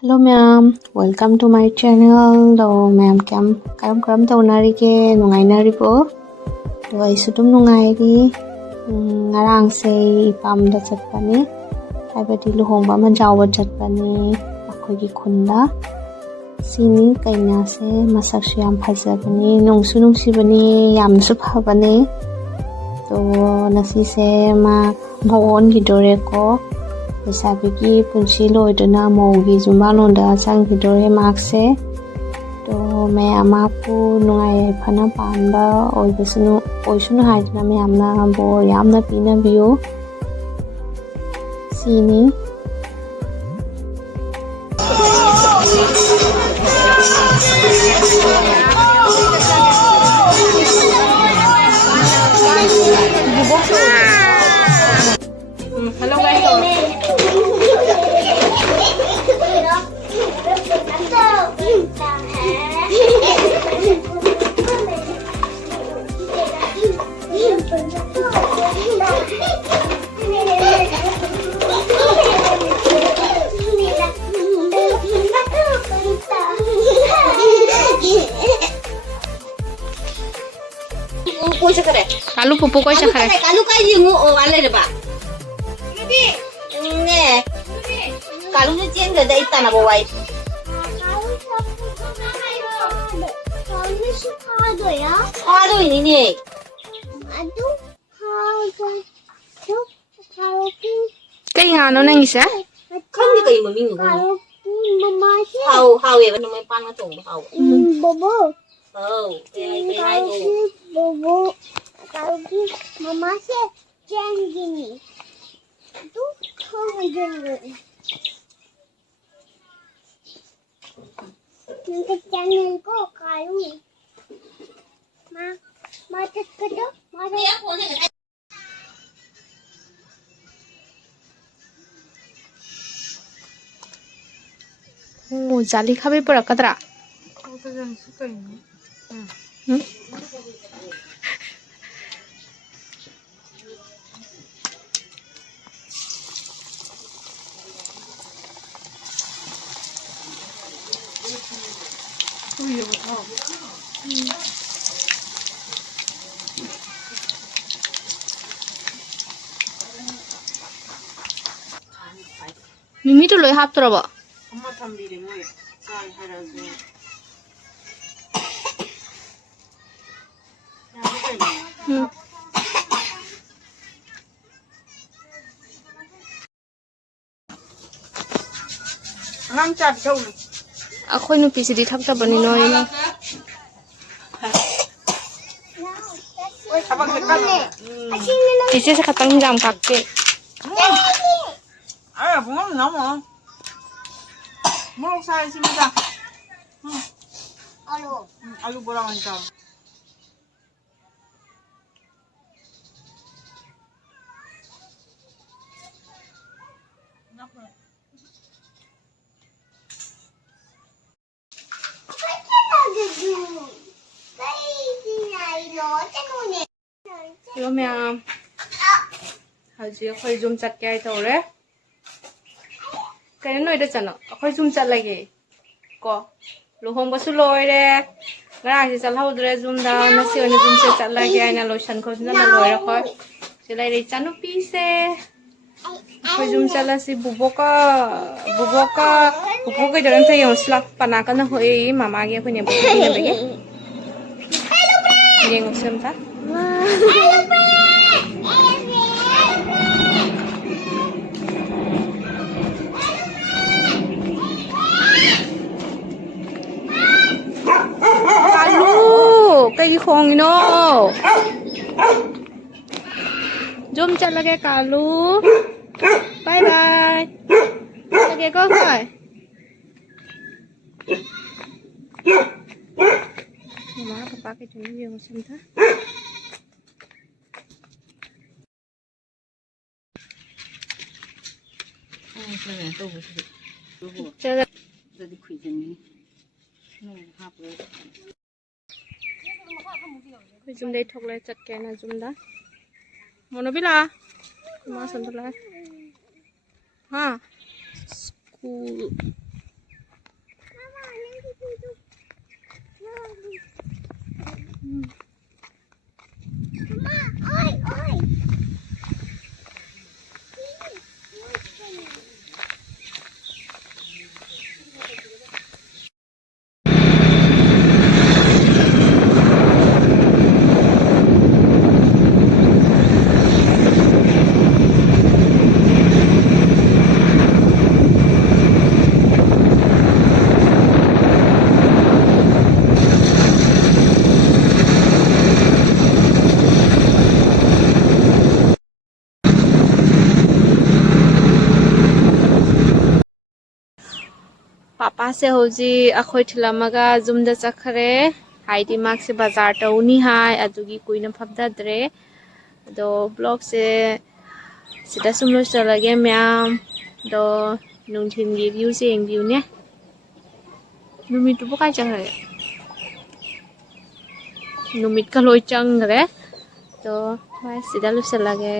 Hello ma'am, welcome to my channel. Do ma'am karam taunarige nungainaribo. Do aisu dum nungairi. Ngarang se ipamda chatpani. Haibati luhongba ma jawba chatpani. Akhoigi khunda. Sini kaina se masak su yam phajabani, nungsu nungsibani, yamsu phabani. To nasi se ma mawon gidore ko. Sabiki punsi loidana maugi zumbalonda sangidore makse to me amapu nungai phana panba oisunu haidna me amna bo yamna pina biyo sini Hello guys. Kalu pupu koi sakare. Kalu kaji ngu ale de ba. Nge. Kalu ni jen de dai tana bo wai. Hado ini ni. Kai ngano nang isa? Kan ni kai mami ngu. Hau ya ban mai pan ma tong hau. Bobo. Oh, kai hai tu. Bobo. Kalau ki mama se jangan gini. Tu kau jangan. Nanti jangan kau kayu. Ma cakap tu. Ya, phone ni. Jali khabi pura kadra. Mimi tu loy hap tora ba. Amma thambire mo. Sai harazu. Ngang chat chau. Akhoi nu pisi di thak ta bani noi na. Apa kekan? Pisi se khatang jam kak ke. Ah, bunga nama. Mau saya sini dah. Alu bolang ancam. Hello ma'am. Haji akhoi zoom chat ke ai tore. Kai noi da chano. Akhoi zoom chat lagi. Ko luhong basu loy re. Ngarang si chal hau dre zoom da nasi oni zoom se chat lagi ai na lotion ko na loy ra khoi. Silai re chanu pi se. Akhoi zoom chat la si buboka ke jaran se yong slap panaka na hoi mama ge akhoi ne bu na bege. Yeng usam ta. Cây khong nó zoom chân lagi kalu bye bye lagi có phải má papa cái chuyện gì mà xem thế chơi Jadi kuisin ni. Hap le. zoom đây thọc lại chặt cái này zoom đó Mono bila? Masuk dulu. Ha. School. Mama, oi, oi. पापा से होजी अखोई थिलमगा जुमदा चखरे हाइदी mark से बाजार टौनी हाय अदुगी कुइना फबदाद्रे दो blog से सिदा सुमलो चलगे ma'am दो नुंथिनगी व्यू से व्यू ने नुमित टुबो काय चखरे नुमित का लोई चंगरे तो भाई सिदा लुसलागे